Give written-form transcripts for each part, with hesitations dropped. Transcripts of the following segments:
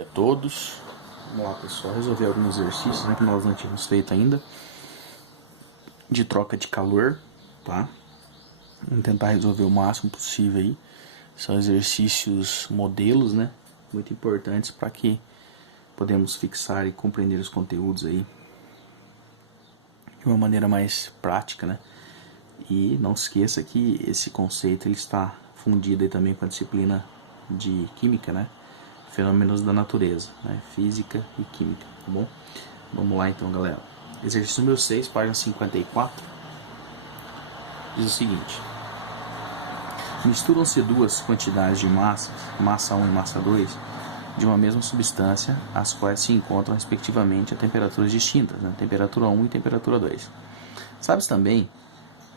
dia a todos. Vamos lá, pessoal, resolver alguns exercícios, né, que nós não tínhamos feito ainda, de troca de calor, tá? Vamos tentar resolver o máximo possível aí. São exercícios modelos, né, muito importantes para que podemos fixar e compreender os conteúdos aí de uma maneira mais prática, né? E não se esqueça que esse conceito ele está fundido aí também com a disciplina de química, né? Fenômenos da natureza, né? Física e química, tá bom? Vamos lá então, galera. Exercício número 6, página 54. Diz o seguinte: misturam-se duas quantidades de massas, massa 1 e massa 2, de uma mesma substância, as quais se encontram respectivamente a temperaturas distintas, né? Temperatura 1 e temperatura 2. Sabes também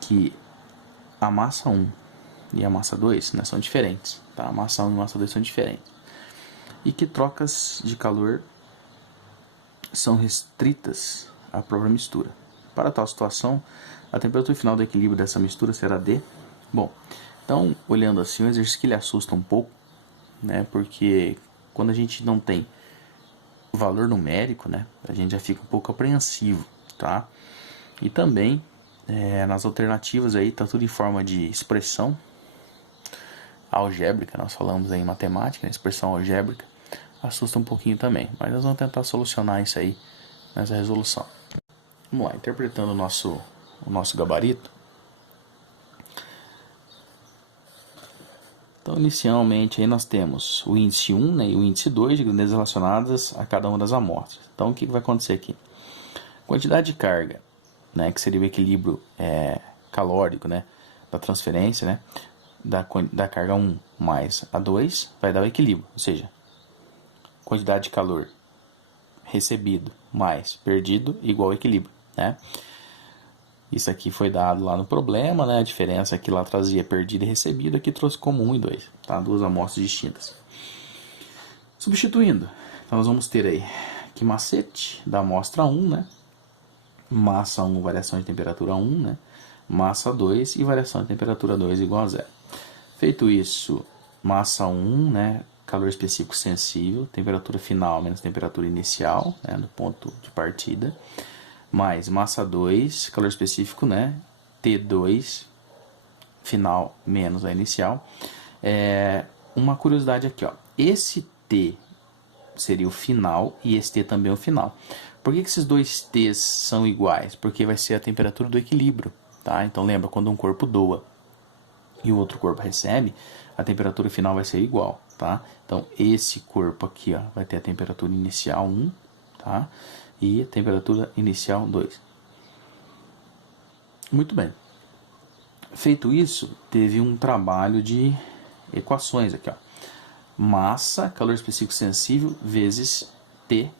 que a massa 1 e a massa 2, né, são diferentes, tá? A massa 1 e a massa 2 são diferentes. E que trocas de calor são restritas à própria mistura. Para tal situação, a temperatura final do equilíbrio dessa mistura será D. Bom, então, olhando assim, o exercício que ele assusta um pouco, né? Porque quando a gente não tem valor numérico, né, a gente já fica um pouco apreensivo, tá? E também, nas alternativas aí, tá tudo em forma de expressão algébrica, nós falamos aí em matemática, né? Expressão algébrica, assusta um pouquinho também, mas nós vamos tentar solucionar isso aí nessa resolução. Vamos lá, interpretando o nosso gabarito. Então, inicialmente, aí nós temos o índice 1, né, e o índice 2 de grandezas relacionadas a cada uma das amostras. Então, o que vai acontecer aqui? Quantidade de carga, né, que seria o equilíbrio calórico, né, da transferência, né, da carga 1 mais a 2, vai dar o equilíbrio, ou seja, quantidade de calor recebido mais perdido igual ao equilíbrio, né? Isso aqui foi dado lá no problema, né? A diferença aqui lá trazia perdido e recebido, aqui trouxe como 1 e 2, tá? Duas amostras distintas. Substituindo, então nós vamos ter aí que macete da amostra 1, né? Massa 1, variação de temperatura 1, né? Massa 2 e variação de temperatura 2 igual a 0. Feito isso, massa 1, né? Calor específico sensível, temperatura final menos temperatura inicial, né? No ponto de partida, mais massa 2, calor específico, né? T2, final menos a inicial. Uma curiosidade aqui, ó. Esse T seria o final e esse T também é o final. Por que esses dois T's são iguais? Porque vai ser a temperatura do equilíbrio, tá? Então lembra, quando um corpo doa e o outro corpo recebe, a temperatura final vai ser igual, tá? Então esse corpo aqui, ó, vai ter a temperatura inicial 1, tá? E a temperatura inicial 2. Muito bem. Feito isso, teve um trabalho de equações aqui, ó. Massa, calor específico sensível, vezes T.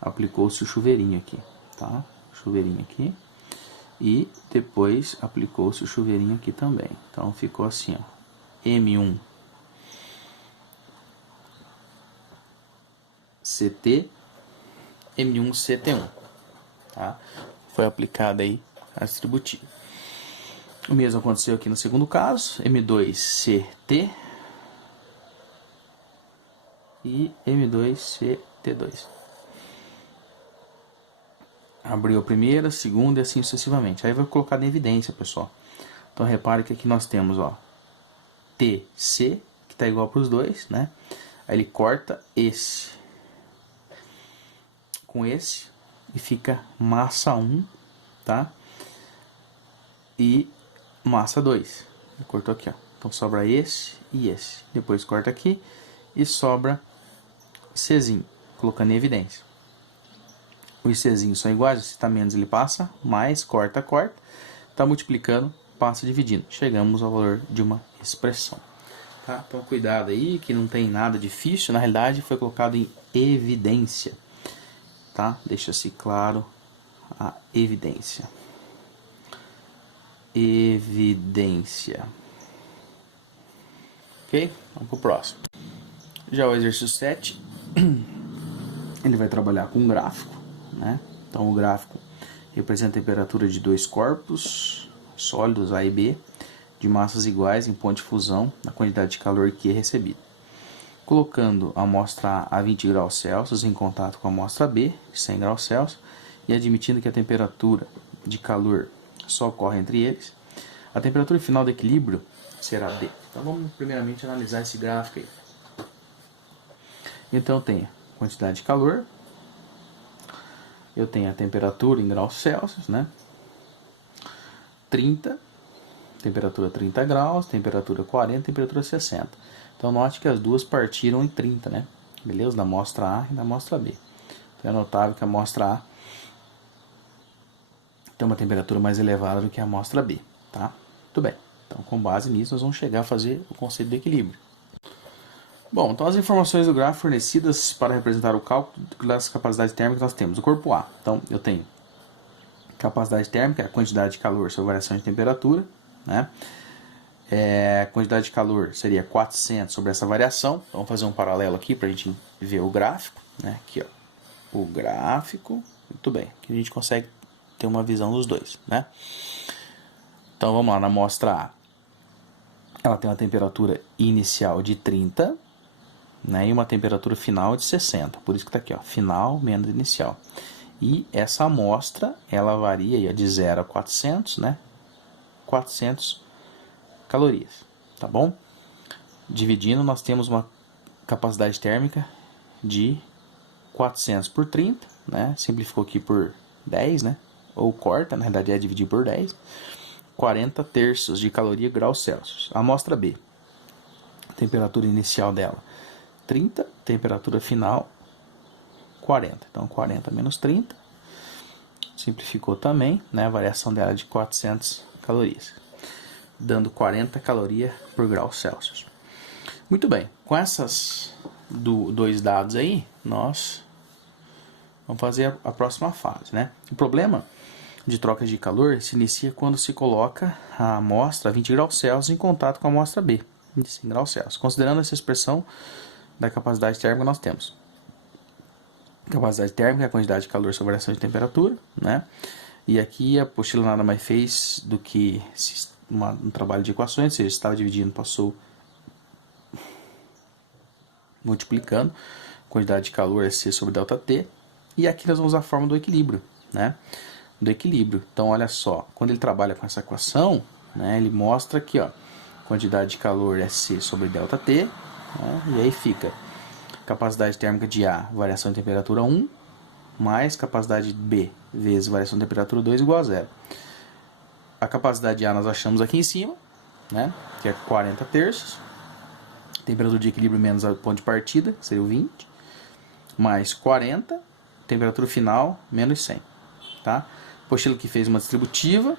Aplicou-se o chuveirinho aqui, tá? Chuveirinho aqui. E depois aplicou-se o chuveirinho aqui também. Então ficou assim, ó. M1 CT, M1 CT1, tá? Foi aplicada aí a distributiva. O mesmo aconteceu aqui no segundo caso, M2 CT e M2 CT2. Abriu a primeira, a segunda e assim sucessivamente. Aí vai colocar em evidência, pessoal. Então repare que aqui nós temos, ó, TC, que está igual para os dois, né? Aí ele corta esse com esse e fica massa 1, tá? E massa 2. Ele cortou aqui, ó. Então sobra esse e esse. Depois corta aqui e sobra Czinho, colocando em evidência. Os Czinhos são iguais, se está menos ele passa, mais, corta, corta. Está multiplicando, passa dividindo. Chegamos ao valor de uma expressão. Tá? Então cuidado aí, que não tem nada difícil. Na realidade foi colocado em evidência. Tá? Deixa-se claro a evidência. Evidência. Ok? Vamos para o próximo. Já o exercício 7, ele vai trabalhar com um gráfico, né? Então o gráfico representa a temperatura de dois corpos sólidos A e B, de massas iguais em ponto de fusão, na quantidade de calor que é recebida. colocando a amostra A 20 graus Celsius em contato com a amostra B, 100 graus Celsius, e admitindo que a temperatura de calor só ocorre entre eles, a temperatura final do equilíbrio será D. Então vamos primeiramente analisar esse gráfico aí. Então eu tenho a quantidade de calor, eu tenho a temperatura em graus Celsius, né? 30, temperatura 30 graus, temperatura 40, temperatura 60. Então note que as duas partiram em 30, né? Beleza? Da amostra A e da amostra B. Então é notável que a amostra A tem uma temperatura mais elevada do que a amostra B, tá? Muito bem. Então com base nisso nós vamos chegar a fazer o conceito de equilíbrio. Bom, então as informações do gráfico fornecidas para representar o cálculo das capacidades térmicas nós temos o corpo A. Então eu tenho capacidade térmica, a quantidade de calor sobre a variação de temperatura, né? A quantidade de calor seria 400 sobre essa variação. Então, vamos fazer um paralelo aqui para a gente ver o gráfico, né? Aqui, ó, o gráfico. Muito bem, aqui a gente consegue ter uma visão dos dois, né? Então vamos lá, na amostra A, ela tem uma temperatura inicial de 30, né? E uma temperatura final de 60. Por isso que está aqui, ó, final menos inicial. E essa amostra, ela varia de 0 a 400, né? 400 calorias, tá bom? Dividindo, nós temos uma capacidade térmica de 400 por 30, né? Simplificou aqui por 10, né? Ou corta, na realidade é dividir por 10. 40 terços de caloria graus Celsius. A amostra B, temperatura inicial dela 30, temperatura final 40. Então 40 menos 30, simplificou também, né? A variação dela é de 400 calorias, dando 40 calorias por grau Celsius. Muito bem, com essas dois dados aí, nós vamos fazer a próxima fase, né? O problema de troca de calor se inicia quando se coloca a amostra a 20 graus Celsius em contato com a amostra B, de 100 graus Celsius. Considerando essa expressão da capacidade térmica, nós temos capacidade térmica, a quantidade de calor sobre a variação de temperatura, né? E aqui a apostila nada mais fez do que um trabalho de equações, ou seja, estava dividindo, passou multiplicando, quantidade de calor é C sobre ΔT, e aqui nós vamos usar a fórmula do equilíbrio, né? Do equilíbrio. Então, olha só, quando ele trabalha com essa equação, né, ele mostra aqui, ó, quantidade de calor é C sobre ΔT, né, e aí fica capacidade térmica de A, variação de temperatura 1, mais capacidade B, vezes variação de temperatura 2, igual a 0. A capacidade de A nós achamos aqui em cima, né, que é 40 terços. Temperatura de equilíbrio menos o ponto de partida, seria o 20, mais 40, temperatura final, menos 100. Tá? Apostila que fez uma distributiva,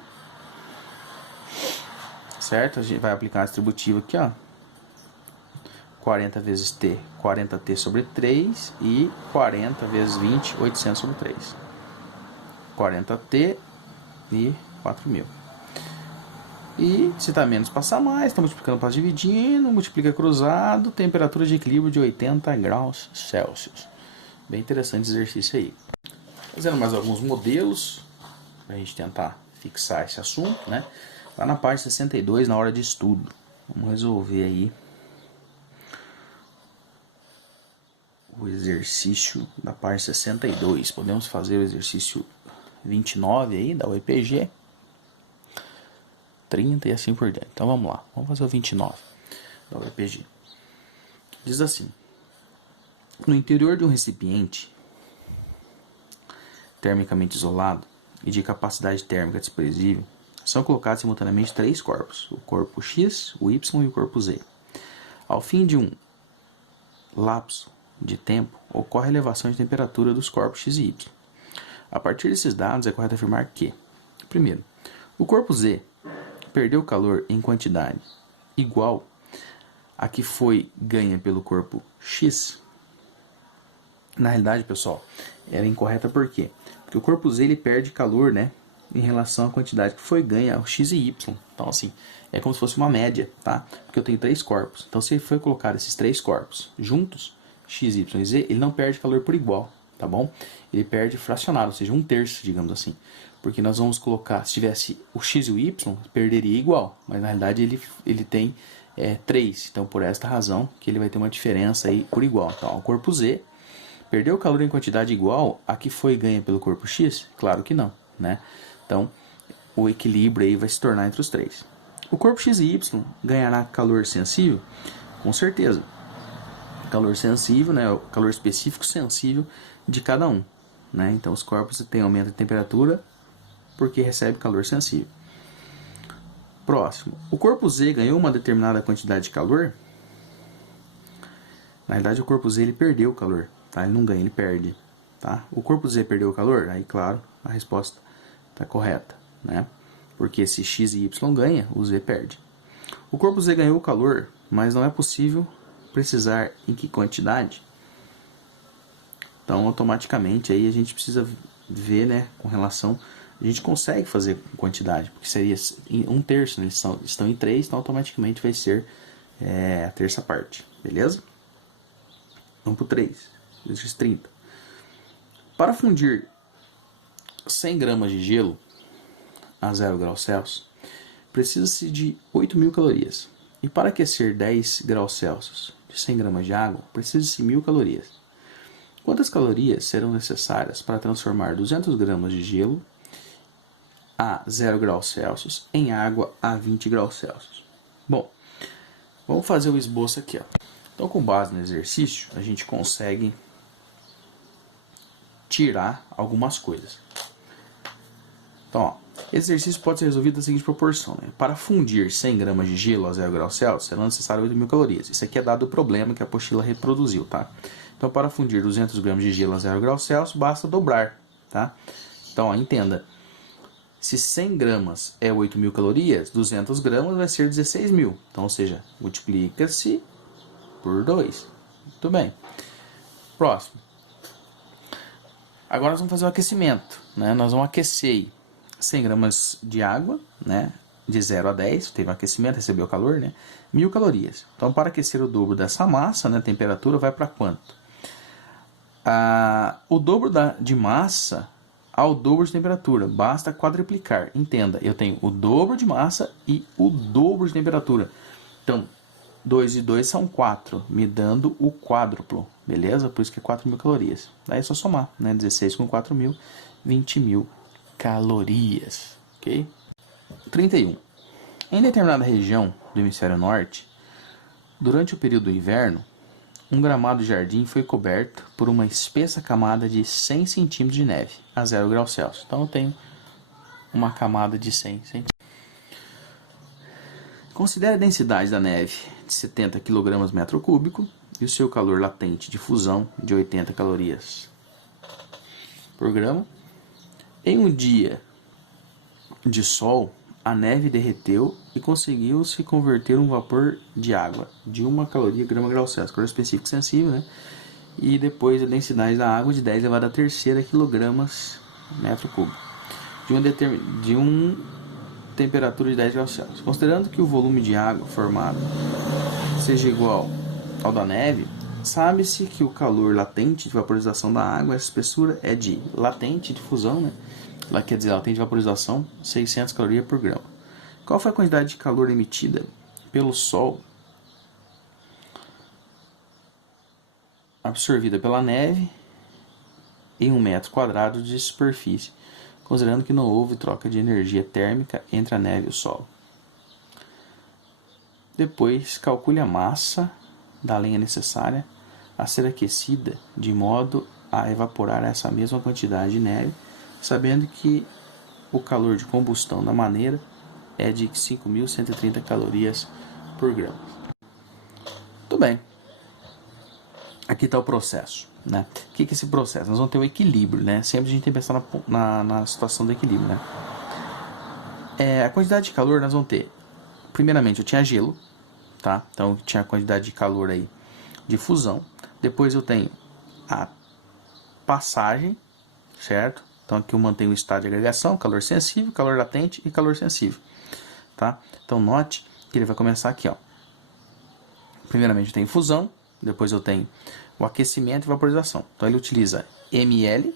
certo? A gente vai aplicar a distributiva aqui, ó. 40 vezes T, 40T sobre 3, e 40 vezes 20, 800 sobre 3. 40T e 4.000. E se está menos, passa mais, está multiplicando, passa dividindo, multiplica cruzado, temperatura de equilíbrio de 80 graus Celsius. Bem interessante esse exercício aí. Fazendo mais alguns modelos, para a gente tentar fixar esse assunto, né? Lá na página 62, na hora de estudo. Vamos resolver aí o exercício da página 62. Podemos fazer o exercício 29 aí, da UEPG. 30 e assim por diante. Então vamos lá, vamos fazer o 29 da UEPG. Diz assim: no interior de um recipiente termicamente isolado e de capacidade térmica desprezível, são colocados simultaneamente três corpos, o corpo X, o Y e o corpo Z. Ao fim de um lapso de tempo, ocorre a elevação de temperatura dos corpos X e Y. A partir desses dados, é correto afirmar que, primeiro, o corpo Z perdeu calor em quantidade igual a que foi ganha pelo corpo X. Na realidade, pessoal, era incorreta por quê? Porque o corpo Z ele perde calor, né, em relação à quantidade que foi ganha ao X e Y. Então, assim, é como se fosse uma média, tá? Porque eu tenho três corpos. Então, se foi colocar esses três corpos juntos, X, Y e Z, ele não perde calor por igual, tá bom? Ele perde fracionado, ou seja, um terço, digamos assim. Porque nós vamos colocar, se tivesse o X e o Y, perderia igual. Mas na realidade ele tem é 3. Então, por esta razão, que ele vai ter uma diferença aí por igual. Então, o corpo Z perdeu calor em quantidade igual a que foi ganha pelo corpo X? Claro que não, né? Então, o equilíbrio aí vai se tornar entre os três. O corpo X e Y ganhará calor sensível? Com certeza. Calor sensível, né? O calor específico sensível de cada um, né? Então, os corpos têm aumento de temperatura porque recebe calor sensível. Próximo. O corpo Z ganhou uma determinada quantidade de calor? Na verdade, o corpo Z ele perdeu o calor, tá? Ele não ganha, ele perde, tá? O corpo Z perdeu o calor? Aí, claro, a resposta está correta, né? Porque se X e Y ganha, o Z perde. O corpo Z ganhou o calor, mas não é possível precisar em que quantidade? Então, automaticamente, aí a gente precisa ver, né, com relação... A gente consegue fazer com quantidade, porque seria em 1/3, né? Eles estão em 3, então automaticamente vai ser a terça parte, beleza? Vamos para o 3, vezes 30. Para fundir 100 gramas de gelo a 0 graus Celsius, precisa-se de 8.000 calorias. E para aquecer 10 graus Celsius de 100 gramas de água, precisa-se 1.000 calorias. Quantas calorias serão necessárias para transformar 200 gramas de gelo a 0 graus Celsius em água a 20 graus Celsius? Bom, vamos fazer o esboço aqui, ó. Então, com base no exercício, a gente consegue tirar algumas coisas. Então, ó, esse exercício pode ser resolvido da seguinte proporção, né? Para fundir 100 gramas de gelo a 0 graus Celsius, serão necessárias 8.000 calorias. Isso aqui é dado o problema que a apostila reproduziu, tá? Então, para fundir 200 gramas de gelo a 0 graus Celsius, basta dobrar, tá? Então, ó, entenda. Se 100 gramas é 8.000 calorias, 200 gramas vai ser 16.000. Então, ou seja, multiplica-se por 2. Muito bem. Próximo. Agora nós vamos fazer o aquecimento, né? Nós vamos aquecer 100 gramas de água, né? De 0 a 10, teve um aquecimento, recebeu calor, né? 1.000 calorias. Então, para aquecer o dobro dessa massa, né? A temperatura vai para quanto? O dobro de massa ao dobro de temperatura. Basta quadruplicar. Entenda, eu tenho o dobro de massa e o dobro de temperatura. Então, 2 e 2 são 4, me dando o quádruplo, beleza? Por isso que é 4.000 calorias. Daí é só somar, né? 16 com 4.000, 20.000 calorias, ok? 31. Em determinada região do hemisfério norte, durante o período do inverno, um gramado de jardim foi coberto por uma espessa camada de 100 centímetros de neve a 0 graus Celsius. Então eu tenho uma camada de 100 centímetros. Considere a densidade da neve de 70 kg metro cúbico e o seu calor latente de fusão de 80 calorias por grama. Em um dia de sol, a neve derreteu e conseguiu se converter em um vapor de água de 1 caloria grama grau Celsius, calor específico sensível, né? E depois a densidade da água de 10 elevado a terceira quilogramas metro cúbico de uma temperatura de 10 graus Celsius. Considerando que o volume de água formado seja igual ao da neve, sabe-se que o calor latente de vaporização da água, essa espessura é de latente de fusão, né? Lá quer dizer, latente de vaporização, 600 calorias por grama. Qual foi a quantidade de calor emitida pelo Sol absorvida pela neve em 1 metro quadrado de superfície, considerando que não houve troca de energia térmica entre a neve e o solo? Depois, calcule a massa da lenha necessária a ser aquecida de modo a evaporar essa mesma quantidade de neve, sabendo que o calor de combustão da maneira é de 5.130 calorias por grama. Tudo bem. Aqui está o processo, né? O que é esse processo? Nós vamos ter o equilíbrio, né? Sempre a gente tem que pensar na situação do equilíbrio, né? A quantidade de calor nós vamos ter. Primeiramente, eu tinha gelo, tá? Então, tinha a quantidade de calor aí de fusão. Depois eu tenho a passagem, certo? Então, aqui eu mantenho o estado de agregação, calor sensível, calor latente e calor sensível, tá? Então, note que ele vai começar aqui, ó. Primeiramente, eu tenho fusão, depois eu tenho o aquecimento e vaporização. Então, ele utiliza ml,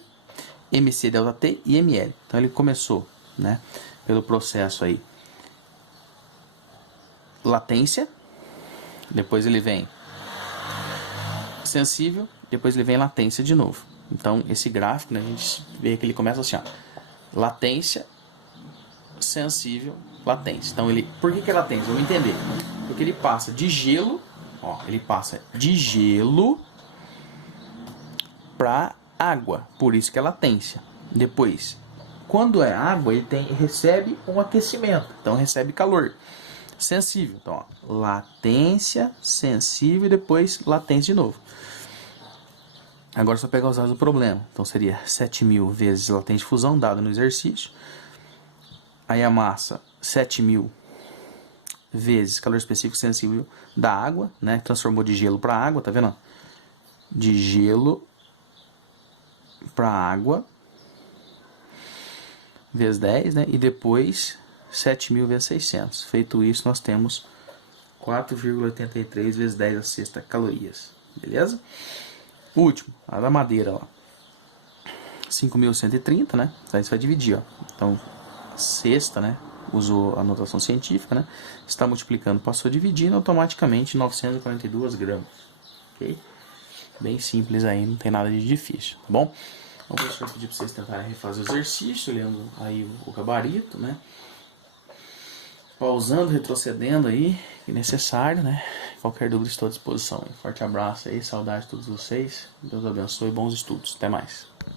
mc ΔT e ml. Então, ele começou, né, pelo processo aí latência, depois ele vem sensível, depois ele vem latência de novo. Então, esse gráfico, né, a gente vê que ele começa assim, ó, latência, sensível, latência. Então, por que é latência? Vamos entender. Porque ele passa de gelo, ó, ele passa de gelo para água, por isso que é latência. Depois, quando é água, ele recebe um aquecimento, então recebe calor. Sensível, então, ó, latência, sensível e depois latência de novo. Agora só pegar os dados do problema. Então seria 7.000 vezes latência de fusão, dado no exercício. Aí a massa, 7.000 vezes calor específico sensível da água, né? Transformou de gelo para água, tá vendo? De gelo para água, vezes 10, né? E depois 7.000 vezes 600. Feito isso, nós temos 4,83 vezes 10 a sexta calorias. Beleza? O último, a da madeira, ó. 5.130, né? Então, isso vai dividir, ó. Então, sexta, né? Usou a notação científica, né? Está multiplicando, passou dividindo, automaticamente 942 gramas. Ok? Bem simples aí, não tem nada de difícil, tá bom? Então, o professor pediu para vocês tentarem refazer o exercício, lendo aí o gabarito, né? Pausando, retrocedendo aí, que necessário, né? Qualquer dúvida, estou à disposição. Forte abraço aí, saudade de todos vocês. Deus abençoe, bons estudos. Até mais.